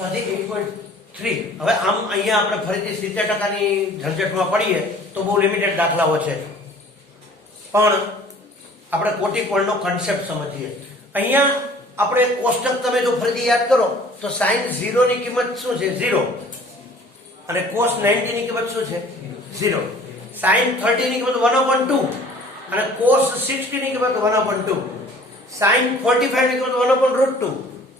હજી 8.3 હવે આમ અહીંયા આપણે ફરીથી 70% ની ઝંઝટમાં પડીએ તો બહુ લિમિટેડ દાખલાઓ છે, પણ આપણે કોટિકોણનો કન્સેપ્ટ સમજીએ. અહીંયા આપણે કોષ્ટક તમે જો ફરીથી યાદ કરો તો sin 0 ની કિંમત શું છે? 0. અને cos 90 ની કિંમત શું છે? 0. sin 30 ની કિંમત 1/2 અને cos 60 ની કિંમત 1/2. sin 45 ની કિંમત 1/√2,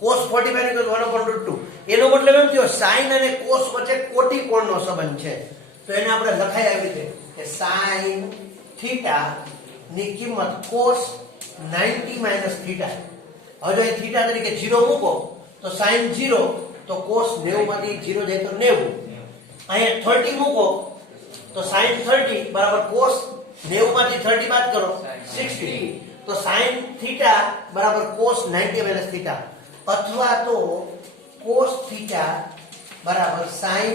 cos 45 ની કિંમત 1/√2. એનો મતલબ એમ થયો sin અને cos વચ્ચે કોટિકોણનો સંબંધ છે. તો એને આપણે લખાય આવી રીતે કે sin થીટા ની કિંમત cos 90 - થીટા. હવે જો અહીં થીટા તરીકે 0 મૂકો તો sin 0 તો cos 90 માંથી 0 જાય તો 90. અહીંયા 30 મૂકો તો sin 30 બરાબર cos 90 માંથી 30 બાદ કરો 60. તો sin થીટા બરાબર cos 90 - થીટા, અથવા તો cos થીટા બરાબર sin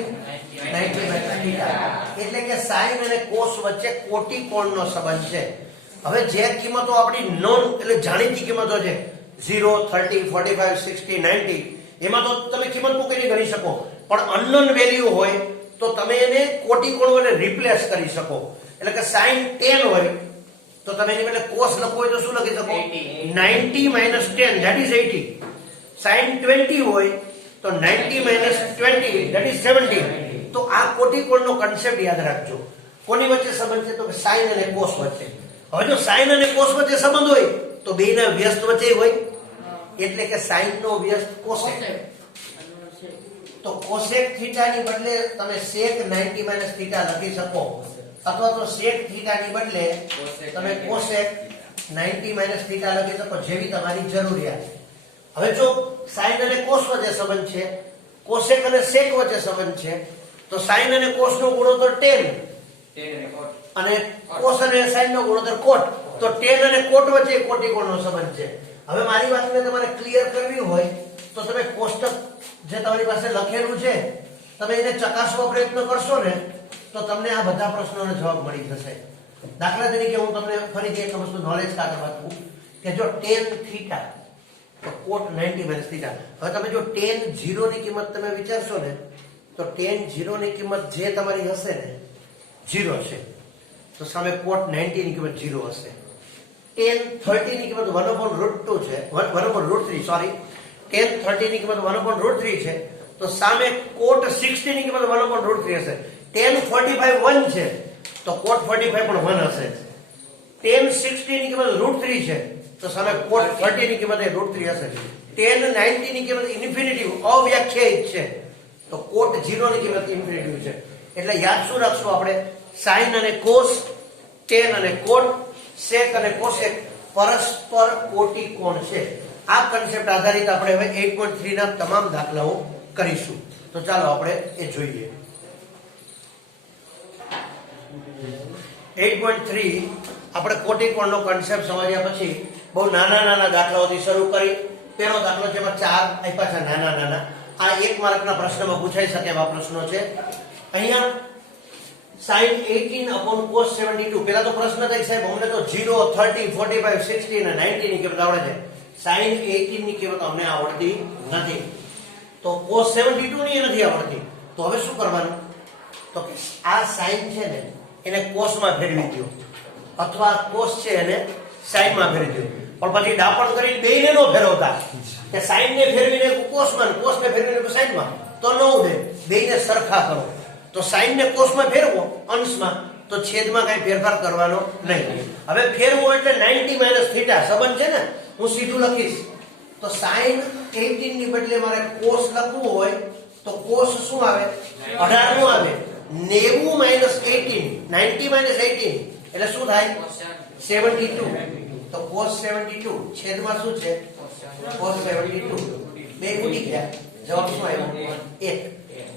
90 - થીટા. એટલે કે sin અને cos વચ્ચે કોટિકોણનો સંબંધ છે. હવે જે કિંમતો આપણી નોન એટલે જાણીતી કિંમતો છે 0, 30, 45, 60, 90 એમાં તો તમે કિંમત મૂકીને ગણી શકો, પણ અનનોન વેલ્યુ હોય તો તમે એને કોટિકોણ વડે રિપ્લેસ કરી શકો. એટલે કે sin 10 હોય તો તમે એની બદલે cos લખવું હોય તો શું લખી શકો? 90 - 10 that is 80. sin 20 હોય તો 90 - 20 that is 70. તો આ કોટિકોણનો કન્સેપ્ટ યાદ રાખજો. કોની વચ્ચે સંબંધ છે? તો કે sin અને cos વચ્ચે. હવે જો sin અને cos વચ્ચે સંબંધ હોય તો બેના વ્યસ્ત વચ્ચે હોય, એટલે કે sin નો વ્યસ્ત cosec. તો cosec થીટા ની બદલે તમે sec 90 - થીટા લખી શકો, અથવા તો sec થીટા ની બદલે તમે cosec 90 - થીટા લખી શકો, જેવી તમારી જરૂરિયાત. હવે જો sin અને cos વચ્ચે સંબંધ છે, cosec અને sec વચ્ચે સંબંધ છે, તો sin અને cos નો ગુણોત્તર 10 અને cos અને sin નો ગુણોત્તર cot. તો 10 અને cot વચ્ચે કોટિકોણનો સંબંધ છે. હવે મારી વાતને તમારે ક્લિયર કરવી હોય તો તમે કોષ્ટક જે તમારી પાસે લખેલું છે તમે એને ચકાસવા પ્રયત્ન કરશો ને તો તમને આ બધા પ્રશ્નોનો જવાબ મળી જશે. દાખલા તરીકે હું તમને ફરીથી એક વસ્તુ નોલેજ ખાતર આપું કે જો tan થીટા તો cot 90 - થીટા. હવે તમે જો tan 0 ની કિંમત તમે વિચારશો ને તો tan 0 ની કિંમત જે તમારી હશે ને 0 છે, તો સામે cot 90 ની કિંમત 0 હશે. tan 30 ની કિંમત 1/√2 છે, 1/√3 સોરી, tan 30 ની કિંમત 1/√3 છે, તો સામે cot 60 ની કિંમત 1/√3 હશે. tan 45 1 છે તો cot 45 પણ 1 હશે. tan 60 ની કિંમત √3 છે તો સામે cot 30 ની કિંમત √3 હશે. tan 90 ની કિંમત ઇન્ફિનિટિવ અવ્યાખ્યાયિત છે તો cot 0 ની કિંમત ઇન્ફિનિટિવ છે. એટલે યાદ શું રાખશું આપણે? sin અને cos, tan અને cot, sec અને cosec પરસ્પર કોટિકોણ છે. આ કન્સેપ્ટ આધારિત આપણે હવે 8.3 ના તમામ દાખલાઓ કરીશું. તો ચાલો આપણે એ જોઈએ. 8.3 આપણે કોટિકોણનો કન્સેપ્ટ સમજ્યા પછી બહુ નાના દાખલાઓથી શરૂ કરી. પહેલો દાખલો છે એમાં 4 આપ્યા છે નાના. આ 1 માર્કના પ્રશ્નમાં પૂછાઈ શકે એવા પ્રશ્નો છે. અહીંયા sin 18 cos 72. પેલા તો પ્રશ્ન થાય સાહેબ અમને તો 0, 30, 45, 60 અને 90 ની કિંમત આવડે છે, sin 18 ની કિંમત અમને આવડતી નથી. તો cos 72 ની નથી આવડતી. તો હવે શું કરવાનું? તો કે આ sin છે ને એને cos માં ફેરવી દો, અથવા cos છે એને sin માં ફેરવી દો. પણ પછી ડાપણ કરી બેયને નો ફેરવતા કે sin ને ફેરવીને cos માં, cos ને ફેરવીને sin માં, તો ન ઉડે. બેયને સરખા કરો. તો sin ને cos માં ફેરવો અંશમાં, તો છેદમાં કઈ ફેરફાર કરવાનો નહીં. હવે ફેરવો એટલે 90 - થીટા સંબંધ છે ને, હું સીધું લખીશ. તો sin 18 ની બદલે મારે cos લખવું હોય તો cos શું આવે? 18 નું આવે. 90 - 18, 90 - 18 એટલે શું થાય? 72. તો cos 72 છેદમાં શું છે? cos 72. બે ઉડી ગયા. જવાબ શું આવ્યો? 1.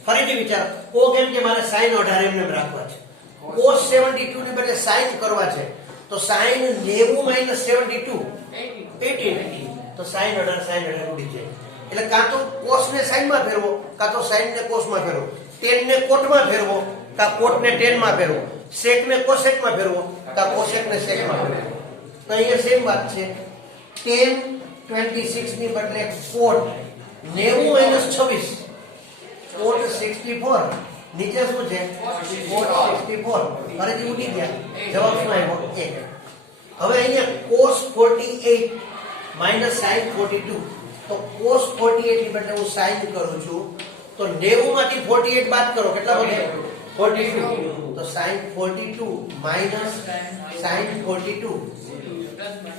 ફરીથી વિચારો. કો કેમ કે મારે sin 18 એમને રાખવા છે, cos 72 ની બદલે sin કરવા છે, તો sin 90 - 72 18. તો sin 18 ઉડી જાય. એટલે કાં તો cos ને sin માં ફેરવો, કાં તો sin ને cos માં ફેરવો, tan ને cot માં ફેરવો, કાં cot ને tan માં ફેરવો, sec ને cosec માં ફેરવો, કાં cosec ને sec માં ફેરવો. તો અહીંયા સેમ વાત છે. tan 26 ની બદલે cot 90 - 26 64 નીચે શું છે cos 64 ફરીથી ઉડી ગયા જવાબ શું આવ્યો 1 હવે અહીંયા cos 48 minus sin 42 તો cos 48 ની બદલે હું sin કરું છું તો 90 માંથી 48 બાદ કરો કેટલા બને 42 તો sin 42 minus sin 42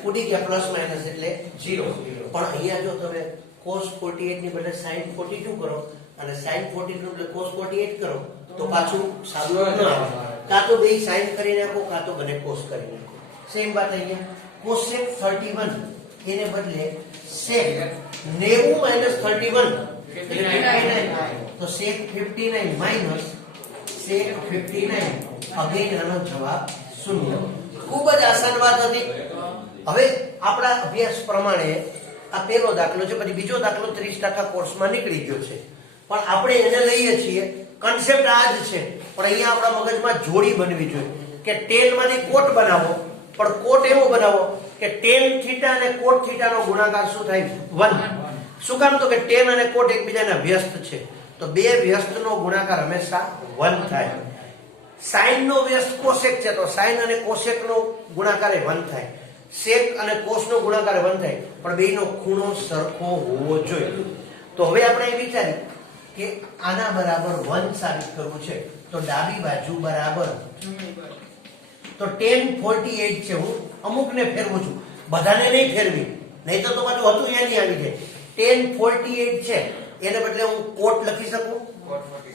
ઉડી ગયા પ્લસ માઈનસ એટલે 0 પણ અહીંયા જો તમે cos 48 ની બદલે sin 42 કરો અને sin 42 એટલે cos 48 કરો તો પાછું સાદું ન આવે કાં તો બે sin કરી નાખો કાં તો બને cos કરી નાખો સેમ વાત અહીંયા cosec 31 એને બદલે sec 90 31 59 તો sec 59 minus sec 59 અગેન આનો જવાબ 0 ખૂબ જ આસાન વાત હતી હવે આપણા અભ્યાસ પ્રમાણે આ પહેલો દાખલો છે પછી બીજો દાખલો 30% કોર્સમાં નીકળી ગયો છે પણ આપણે એને લઈએ છીએ કન્સેપ્ટ આ જ છે પણ અહીંયા આપણા મગજમાં જોડી બનવી જોઈએ કે tan માંથી cot બનાવો પણ cot એવો બનાવો કે tan થીટા અને cot થીટા નો ગુણાકાર શું થાય 1 શું કામ તો કે tan અને cot એકબીજાના વ્યસ્ત છે તો બે વ્યસ્તનો ગુણાકાર હંમેશા 1 થાય sin નો વ્યસ્ત cosec છે તો sin અને cosec નો ગુણાકાર 1 થાય sec અને cos નો ગુણાકાર 1 થાય પણ બેયનો ખૂણો સરખો હોવો જોઈએ તો હવે આપણે એ વિચારીએ કે આના બરાબર 1 સાબિત કરવું છે તો ડાબી બાજુ બરાબર તો tan 48 છે હું અમુકને ફેરવું છું બધાને નહીં ફેરવી નહીં તો પાછું હતું એની આવી જાય tan 48 છે એને બદલે હું cot લખી શકું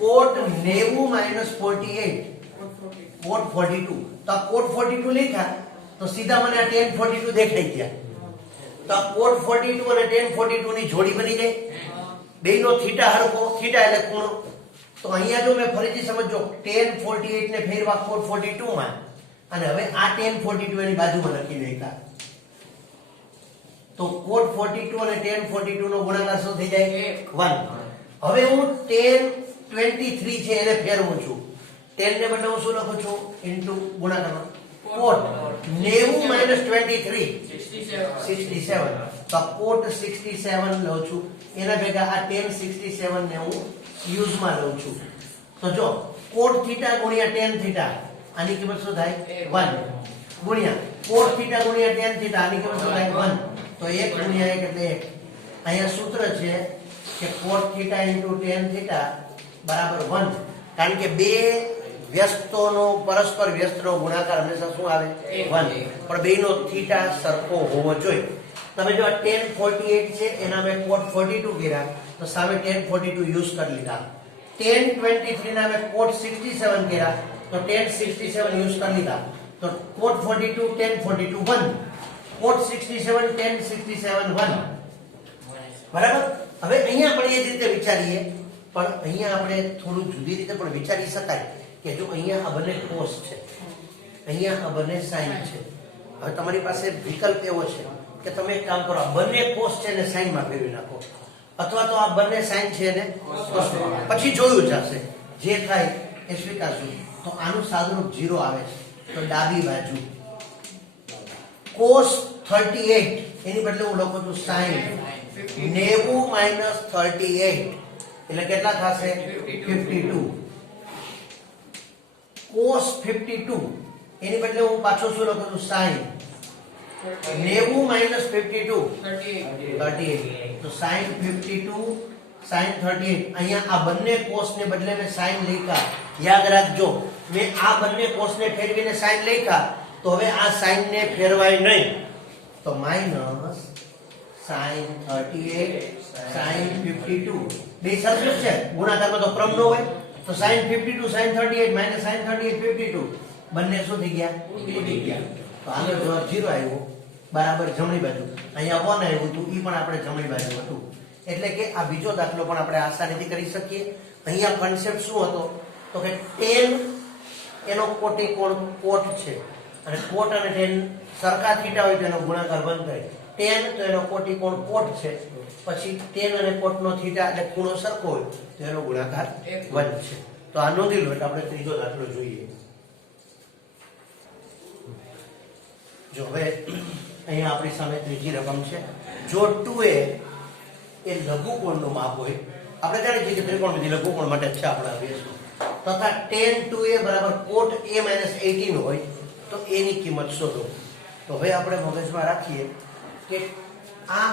cot 90 - 48 cot 42 તો આ cot 42 લખ્યા તો સીધા મને આ tan 42 દેખાઈ ગયા તો આ cot 42 અને tan 42 ની જોડી બની જાય બેયનો થીટા હરખો થીટા એટલે ખૂણો તો અહીંયા જો મેં ફરીથી સમજો tan 48 ને ફેરવા cot 42 માં અને હવે આ tan 42 એની બાજુમાં લખી નાખ્યા તો cot 42 અને tan 42 નો ગુણાકાર શું થઈ જાય 1 હવે હું tan 23 છે એને ફેરવું છું tan ને બદલે હું શું લખું છું ઇન્ટુ ગુણાકાર cot 90 - 23 67 તો cot 67 લઉં છું એના ભેગા આ tan 67 ને હું યુઝમાં લઉં છું તો જો cot થીટા ગુણ્યા tan થીટા આની કિંમત શું થાય 1 ગુણ્યા cot થીટા ગુણ્યા tan થીટા આની કિંમત શું થાય 1 તો 1 ગુણ્યા 1 એટલે 1 અહીંયા સૂત્ર છે કે cot થીટા * tan થીટા બરાબર 1 કારણ કે બે વ્યસ્તોનો પરસ્પર વ્યસ્તનો ગુણાકાર હંમેશા શું આવે 1 પણ બેયનો થીટા સરખો હોવો જોઈએ તમે જો tan 48 છે એના મેં cot 42 કર્યા તો સામે tan 42 યુઝ કરી લીધા tan 23 ના મેં cot 67 કર્યા તો tan 67 યુઝ કરી લીધા તો cot 42 tan 42 1 cot 67 tan 67 1 બરાબર હવે અહીંયા આપણે એ જ રીતે વિચારીએ પણ અહીંયા આપણે થોડું જુદી રીતે પણ વિચારી શકાય કે જો અહીંયા આ બંને cos છે અહીંયા આ બંને sin છે હવે તમારી પાસે વિકલ્પ એવો છે કે તમે એક કામ કરો આ બંને cos છે ને sin માં ફેરવી નાખો અથવા તો આ બંને sin છે ને cos પછી જોયું જશે જે થાય એ સ્વીકારશું તો આનું સાદુરૂપ 0 આવે છે તો ડાબી બાજુ cos 38 એની બદલે હું લખું છું sin 90 - 38 એટલે કેટલા થશે 52 cos 52 એની બદલે હું પાછો શું લખું છું sin 90 - 52 38 તો sin 52 sin 38 અહીંયા આ બંને cos ને બદલે મેં sin લખ્યા યાદ રાખજો મેં આ બંને cos ને ફેરવીને sin લખ્યા તો હવે આ sin ને ફેરવાય નહીં તો માઈનસ sin 38 sin 52 બે સરખું છે ગુણાકારમાં તો ક્રમ ન હોય તો sin 52 sin 38 minus sin 38 52 બંને શું થઈ ગયા ઉડી ગયા તો આનો જવાબ 0 આવ્યો બરાબર જમણી બાજુ અહીંયા 1 આવ્યું હતું ઈ પણ આપણે જમણી બાજુ હતું એટલે કે આ બીજો દાખલો પણ આપણે આસાનીથી કરી શકીએ અહીંયા કન્સેપ્ટ શું હતો તો કે tan એનો કોટી કોણ cot છે અને cot અને tan સરખા થીટા હોય તો એનો ગુણાકાર 1 થાય tan તો એનો કોટી કોણ cot છે પછી tan અને cot નો થીટા એટલે ખૂણો સરખો હોય તો એનો ગુણાકાર 1 છે તો આ નોંધી લો એટલે આપણે ત્રીજો દાખલો જોઈએ જો હવે અહીંયા આપણી સામે ત્રીજી રકમ છે જો 2a એ લઘુકોણનું માપ હોય આપણે જાણીએ છીએ કે ત્રિકોણમિતિ લઘુકોણ માટે છે આપણા અભ્યાસમાં તથા tan 2a બરાબર cot a - 18 હોય તો a ની કિંમત શોધો. તો હવે આપણે મગજમાં રાખીએ કે આ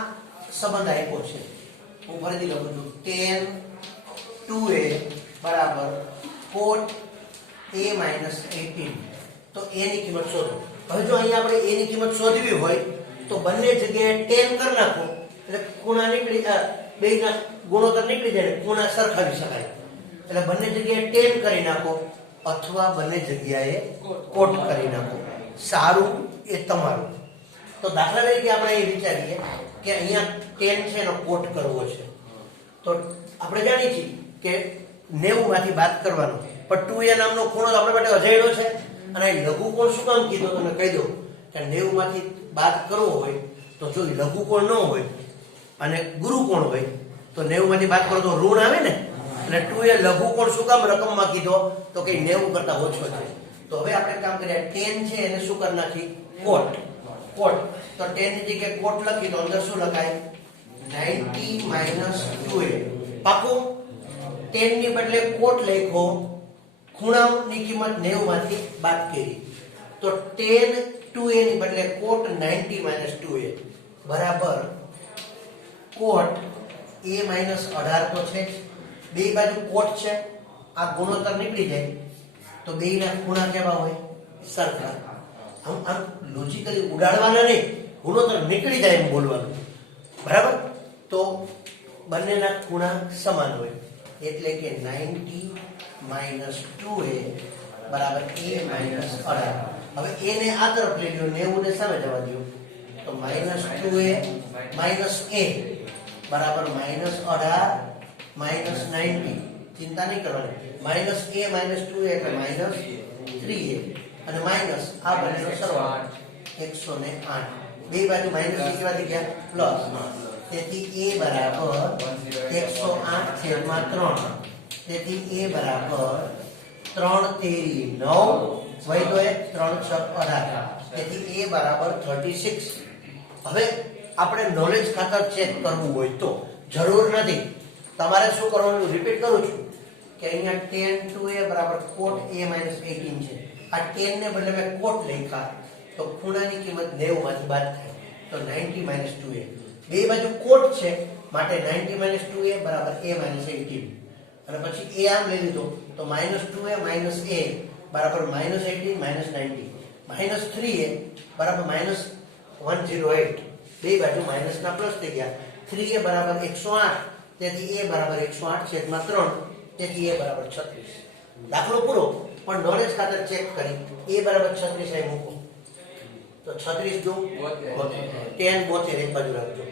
સંબંધ આપ્યો છે. હું ફરીથી લખું છું tan 2a બરાબર cot a - 18 તો a ની કિંમત શોધો. હવે જો અહીંયા આપણે a ની કિંમત શોધવી હોય તો બંને જગ્યાએ tan કરી નાખો એટલે ખૂણા નીકળી બેયના ગુણોત્તર નીકળી જાય ખૂણા સરખાવી શકાય. એટલે બંને જગ્યાએ tan કરી નાખો અથવા બંને જગ્યાએ cot કરી નાખો. સારું એ તમારું. તો દાખલા તરીકે આપણે એ વિચારીએ કે અહીંયા tan છે એનો cot કરવો છે. તો આપણે જાણીએ છીએ કે 90 માંથી બાદ કરવાનો પણ 2a નામનો ખૂણો આપણે માટે અજાણ્યો છે અને લઘુકોણ શું કામ કીધું તમને કહી દઉં કે 90 માંથી બાદ કરવો હોય તો જો લઘુકોણ ન હોય અને ગુરુકોણ હોય તો 90 માંથી બાદ કરો તો ઋણ આવે ને એટલે 2a લઘુકોણ શું કામ રકમમાં કીધો તો કે 90 કરતા ઓછો છે. તો હવે આપણે કામ કરીએ tan છે એને શું કરી નાખી cot તો tan ની જગ્યાએ cot લખી તો અંદર શું લખાય 90 - 2a પાકું. tan ની બદલે cot લખો ખૂણાની કિંમત 90 માંથી બાદ કરી તો tan 2a ની બદલે cot 90 - 2a બરાબર cot a - 18 તો છે બે બાજુ cot છે આ ગુણોત્તર નીકળી જાય તો બેયના ખૂણા કેવા હોય સરખા. આમ લોજિકલી ઉડાડવાના નહીં ગુણોત્તર નીકળી જાય એમ બોલવાનું બરાબર. તો બંનેના ખૂણા સમાન હોય એટલે કે 90 - 2a બરાબર a - 18. હવે a ને આ તરફ લઈ લો 90 ને સામે જવા દો તો -2a - a બરાબર -18 - 90. ચિંતા નહીં કરવાની -a - 2a એટલે -3a અને માઈનસ આ બંનેનો સરવાળો 108. બે બાજુ માઈનસ કેવા થઈ ગયા પ્લસ તેથી a બરાબર 108/3 તેથી a બરાબર 3 તેરી 9 વૈધો 3 6 18 તેથી a બરાબર 36. હવે આપણે નોલેજ ખાતર ચેક કરવું હોય તો જરૂર નથી તમારે શું કરવાનું રિપીટ કરું છું કે અહીંયા tan 2a બરાબર cot a - 18 છે. આ tan ને બદલે મેં cot લખ્યા તો ખૂણાની કિંમત 90 માંથી બાદ થાય તો 90 - 2a. બે બાજુ cot છે માટે 90 - 2a બરાબર a - 18 અને પછી a આમ લઈ લીધો તો -2a - a બરાબર -18 - 90 -3a બરાબર -108. બે બાજુ માઈનસ ના પ્લસ થઈ ગયા 3a બરાબર 108 તેથી a બરાબર 108/3 તેથી a બરાબર 36. દાખલો પૂરો પણ નોલેજ ખાતર ચેક કરી a બરાબર 36 અહીં મૂકો તો 36 દો 72 72 એક બાજુ રાખજો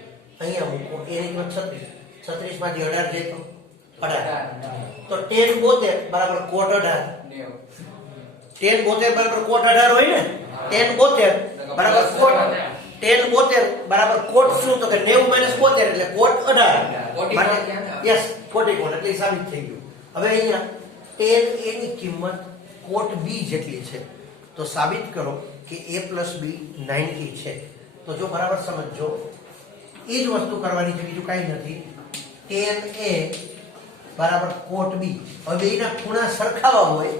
અહીંયા મૂકો a ની કિંમત 36 36 માંથી 18 જાય તો 18 તો tan 72 બરાબર cot 18 tan 72 બરાબર cot 18 હોય ને tan 72 બરાબર cot tan 72 બરાબર cot શું તો કે 90 - 72 એટલે cot 18 માટે યસ કોટી કોણ એટલે સાબિત થઈ ગયું. હવે અહીંયા tan a ની કિંમત cot b જેટલી છે તો સાબિત કરો કે a + b 90 છે. તો જો બરાબર સમજજો એ જ વસ્તુ કરવાની છે બીજું કાંઈ નથી. tan a બરાબર cot b. હવે બેયના ખૂણા સરખાવા હોય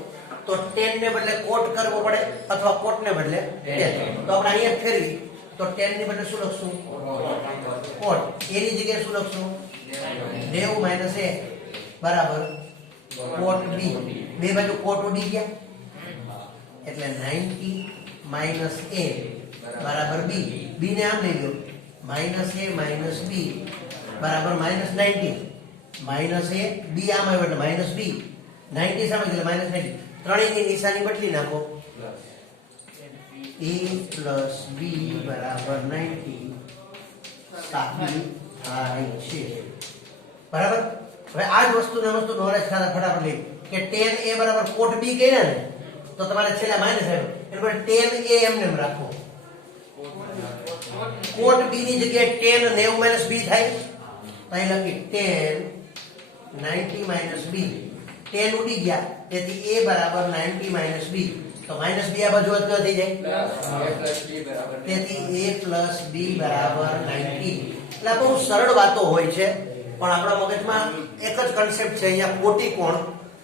તો tan ને બદલે cot કરવો પડે અથવા cot ને બદલે tan. તો આપણે અહીંયા ફેરવી તો tan ની બદલે શું લખશું cot. a ની જગ્યાએ શું લખશું 90 - a બરાબર cot b. બે બાજુ cot ઉડી ગયા એટલે 90 - a બરાબર b. b ને આમ લઈ લો -a - b બરાબર -90 -a b આમ આવ્યો એટલે -b 90 સામે એટલે -90 ત્રણેયની નિશાની બદલી નાખો a + b બરાબર 90 સાબિત થાય છે બરાબર. હવે આ જ વસ્તુને નોલેજ ખાતા ફટાફટ લઈ કે tan a બરાબર cot b કર્યા ને તો તમારે છેલ્લા માઈનસ આવ્યો એટલે tan a એમને રાખો cot b ની જગ્યાએ tan 90 - b થાય અહીં લખી tan 90 - b tan ઉડી ગયા તેથી a બરાબર 90 - b તો -b આ બાજુ વધતો થઈ જાય તેથી a + b બરાબર 90. એટલે બહુ સરળ વાતો હોય છે પણ આપણા મગજમાં એક જ કન્સેપ્ટ છે અહીંયા કોટી કોણ,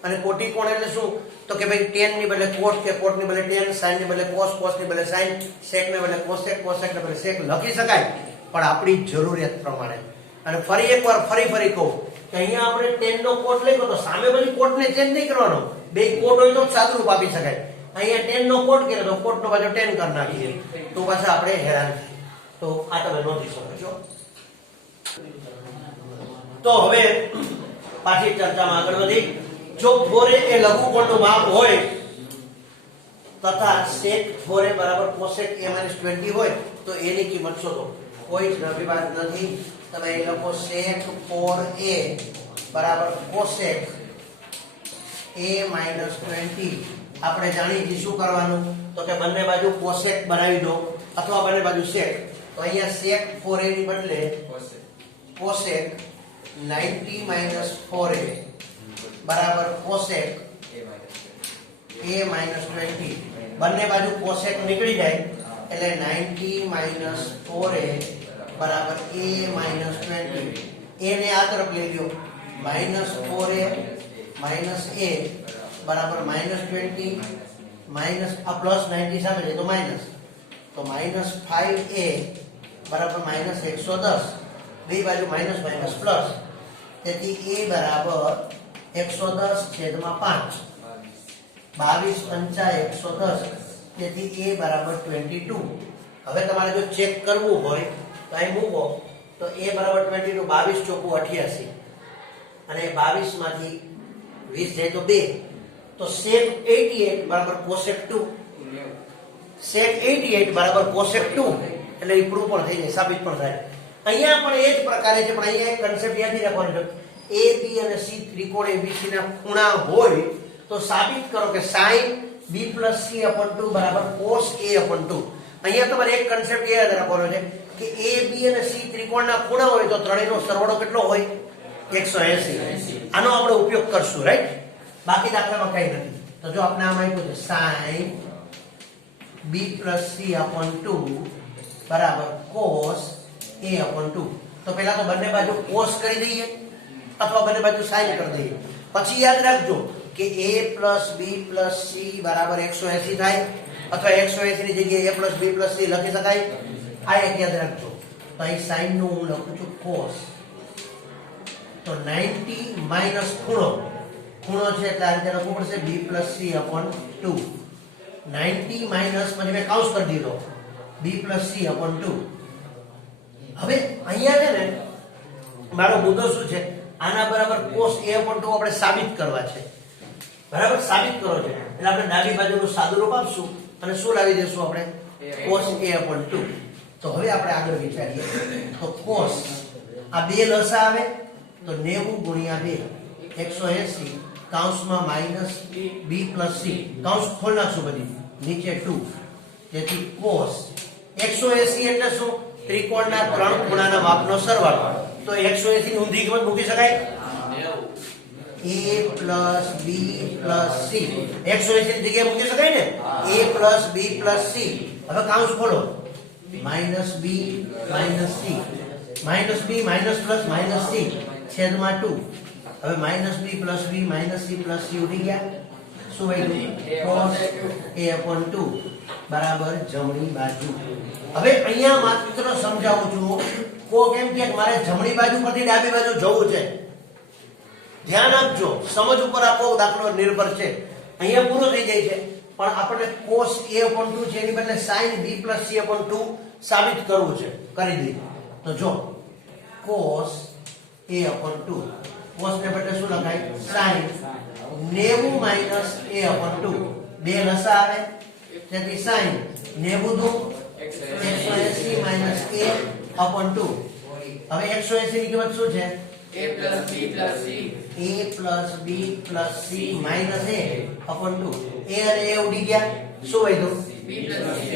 અને કોટી કોણ એટલે શું તો કે ભાઈ tan ની બદલે cot કે cot ની બદલે tan, sin ની બદલે cos, cos ની બદલે sin, sec ને બદલે cosec, cosec ને બદલે sec લખી શકાય પણ આપણી જરૂરિયાત પ્રમાણે. અને ફરી એકવાર ફરી કહું કે અહીંયા આપણે tan નો cot લખ્યો તો સામે બધી cot ને ચેન્જ નહીં કરવાનો, બે cot હોય તો સાદુરૂપ આપી શકાય. અહીંયા tan નો cot કર્યો તો cot નો પાછો tan કરી નાખીએ તો પાછા આપણે હેરાન થાય. તો આ તમે નોંધી શકો છો. તો હવે પાછી ચર્ચામાં આગળ વધી. જો 4a એ લઘુકોણનું માપ હોય તથા sec 4a બરાબર cosec a - 20 હોય તો એની કિંમત શોધો. કોઈ જ નવી નથી. તમે એ લખો sec 4a બરાબર cosec a - 20. આપણે જાણીએ શું કરવાનું તો કે બંને બાજુ cosec બનાવી દો અથવા બંને બાજુ sec. તો અહીંયા sec 4a ની બદલે cosec 90 - 4a બરાબર cosec a - 20. બંને બાજુ cosec નીકળી જાય એટલે 90 - 4a બરાબર a - 20. a ને આ તરફ લઈ લ્યો -4a - a બરાબર -20 માઈનસ આ પ્લસ 90 સામે છે તો માઈનસ, તો -5a બરાબર -110. બે બાજુ માઈનસ માઈનસ પ્લસ, તેથી a બરાબર 110/5. 22 પંચા 110, તેથી a બરાબર 22. હવે તમારે જો ચેક કરવું હોય તો અહીં મૂકો તો a બરાબર 22, 22 ચોકુ 88 અને 22 માંથી 20 જાય તો 2. તો sec 88 બરાબર cosec 2. sec 88 બરાબર cosec 2 એટલે એ પ્રૂવ પણ થઈ જાય, સાબિત પણ થાય. અહીંયા પણ એ જ પ્રકારે છે, પણ અહીંયા એક કન્સેપ્ટ યાદ રાખવાનો છે. a b અને c ત્રિકોણ abc ના ખૂણા હોય તો સાબિત કરો કે sin b + c / 2 બરાબર cos a / 2. અહીંયા તમારે એક કન્સેપ્ટ યાદ રાખવાનો છે કે a b અને c ત્રિકોણના ખૂણા હોય તો ત્રણેયનો સરવાળો કેટલો હોય 180. આનો આપણે ઉપયોગ કરશું, રાઈટ? બાકી દાખલામાં કઈ નથી. તો જો આપણે આમાં આપ્યું છે sin b + c / 2 બરાબર cos a / 2. તો પહેલા તો બંને બાજુ cos કરી દઈએ અથવા બંને બાજુ sin કરી દઈએ. પછી યાદ રાખજો કે a + b + c બરાબર 180 થાય અથવા 180 ની જગ્યાએ a + b + c લખી શકાય. આ એક યાદ રાખજો. તો અહીં sin નું હું લખું છું cos. તો 90 માઈનસ ખૂણો છે એટલે આ રીતે લખવું પડશે b + c / 2. 90 માઈનસ પછી મેં કાઉન્સ કરી દીધો b + c / 2. હવે અહીંયા છે ને મારો મુદ્દો શું છે, આના બરાબર cos a / 2 આપણે સાબિત કરવા છે. બરાબર સાબિત કરો છે એટલે આપણે ડાબી બાજુનું સાદુરૂપ આપશું અને શું લાવી દઈશું આપણે cos a / 2. તો હવે આપણે આગળ વિચારીએ તો cos આ બે લસા આવે તો 90 × 2 180 કૌંસમાં માઈનસ b + c કૌંસ ખોલ નાખશું બધી નીચે 2. તેથી cos 180 એટલે શું ત્રિકોણના ત્રણ ખૂણાના માપનો સરવાળો. તો 180 ની ઊંધી કિંમત મૂકી શકાય a + b + c. 180 ની જગ્યાએ મૂકી શકાય ને a + b + c. હવે કૌંસ ખોલો -b - c -b - c છેદમાં 2. હવે -b + b - c + c ઉડી ગયા. શું આવ્યું cos a / 2 બરાબર જમણી બાજુ. હવે અહીંયા માત્ર સમજાવું છું કો કેમ કે મારે જમણી બાજુ પરથી ડાબી બાજુ જવું છે. ધ્યાન આપજો, સમજ ઉપર આખો દાખલો નિર્ભર છે. અહીંયા પૂરો થઈ જાય છે પણ આપણે cos a / 2 છે એની બદલે sin b + c / 2 સાબિત કરવું છે. કરી દઈએ તો જો cos a / 2 cos ને બદલે શું લખાય sin 90 - a / 2. બે લસા આવે તેથી sin 90 180 - a / 2. હવે 180 ની કિંમત શું છે a + b + c a + b + c - a / 2. a અને a ઉડી ગયા. શું વધ્યું b + c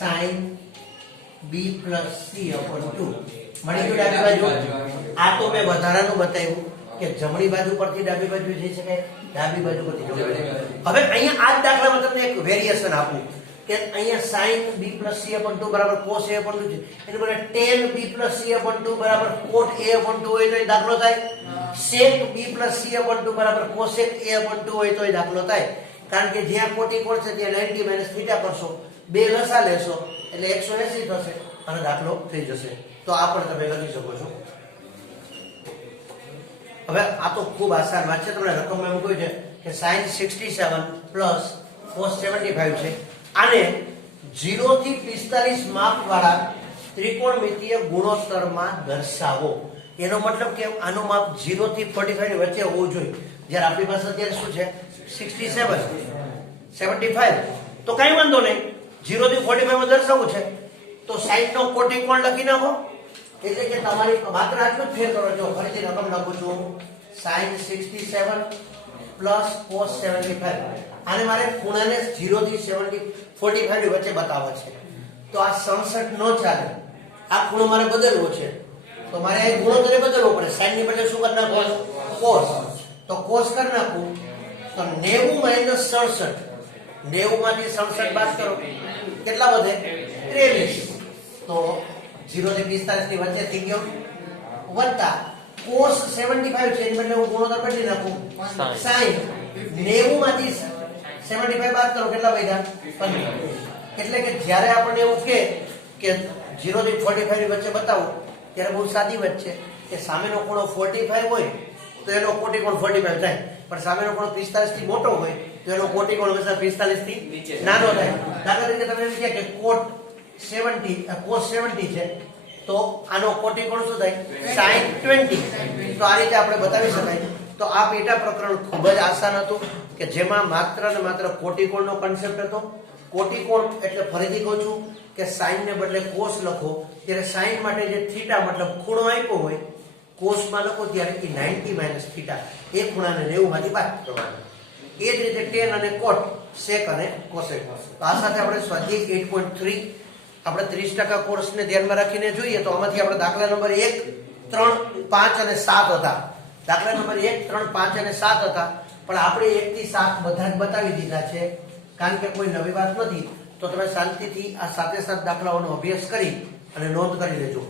sin b + c / 2. મળી ગયું ડાબી બાજુ. આ તો મેં વધારાનું બતાવ્યું કે જમણી બાજુ પરથી ડાબી બાજુ જઈ શકાય, ડાબી બાજુ પરથી જમણી બાજુ. હવે અહીંયા આ જ દાખલામાં તમને એક વેરિએશન આપું કે અહીંયા sin b plus c upon 2 બરાબર cos a upon 2 છે. એની બદલે tan b plus c upon 2 બરાબર cot a upon 2 હોય તો એ દાખલો થાય. sec b plus c upon 2 બરાબર cosec a upon 2 હોય તો એ દાખલો થાય. કારણ કે જ્યાં કોટી કોણ છે ત્યાં 90 minus theta કરશો, બે લસા લેશો એટલે 180 થશે અને દાખલો થઈ જશે. તો આ પણ તમે લખી શકો છો. હવે આ તો ખૂબ આસાન વાત છે. તમને રકમમાં એવું કહ્યું છે કે sin 67 plus cos 75 છે. આને 0 થી 45 માપ વાળા ત્રિકોણમિતીય ગુણોત્તરમાં દર્શાવો. એનો મતલબ કે આનું માપ 0 થી 45 ની વચ્ચે હોવું જોઈએ. જ્યારે આપણી પાસે અત્યારે શું છે 67 75, તો કઈ વાંધો નહીં, 0 થી 45 માં દર્શાવવું છે તો sin નો કોટિકોણ લખી નાખો. એટલે કે તમારી માત્ર આટલું જ ફેર કરો. જો ફરીથી રકમ લખું છું, sin 67 plus cos 75. આને મારે ખૂણાને 0 થી 45 ની વચ્ચે બતાવવા છે. તો આ 67 નો ચાલે, આ ખૂણો મારે બદલવો છે તો મારે આ ગુણોત્તર બદલવો પડે. sin ની બદલે શું કરી નાખવાનું, cos. તો cos કરી નાખું તો 90 minus 67, 90 માંથી 67 બાદ કરો કેટલા વધે, 23. તો 0 થી 45 ની વચ્ચે થઈ ગયો, વત્તા cos 75 છે એની બદલે હું ગુણોત્તર બદલી નાખું, sin 90 માંથી 75 બાદ કરો કેટલા વધ્યા, 15. એટલે કે જ્યારે આપણને એવું કે 0 થી 45 ની વચ્ચે બતાવો ત્યારે બહુ સાદી વાત છે કે સામેનો ખૂણો 45 હોય તો એનો કોટિકોણ 45 થાય, પણ સામેનો ખૂણો 45 થી મોટો હોય તો એનો કોટિકોણ હંમેશા 45 થી નાનો થાય. દાખલા તરીકે તમે એમ કહે કે cos 70 છે તો આનો કોટિકોણ શું થાય, sin 20. તો આ રીતે આપણે બતાવી શકાય. તો આ પેટા પ્રકરણ ખૂબ જ આસાન હતું કે જેમાં માત્ર ને માત્ર કોટિકોણનો કન્સેપ્ટ હતો. કોટિકોણ એટલે ફરીથી કહું છું કે sin ને બદલે cos લખો ત્યારે sin માટે જે થીટા મતલબ ખૂણો આપ્યો હોય, cos માં લખો ત્યારે એ 90 minus થીટા, એ ખૂણાને 90 માંથી બાદ કરવાનો. એ જ રીતે tan અને cot, sec અને cosec. તો આ સાથે આપણે સ્વાધ્યાય 8.3 આપણે 30% કોર્સને ધ્યાનમાં રાખીને જોઈએ તો આમાંથી આપણે દાખલા નંબર 1, 3, 5 અને 7 હતા. દાખલા નંબર 1, 3, 5 અને 7 હતા, પણ આપણે 1 થી 7 બધા જ બતાવી દીધા છે કારણ કે કોઈ નવી વાત નથી. તો તમે શાંતિથી આ 7 દાખલાઓનો અભ્યાસ કરી અને નોંધ કરી લેજો.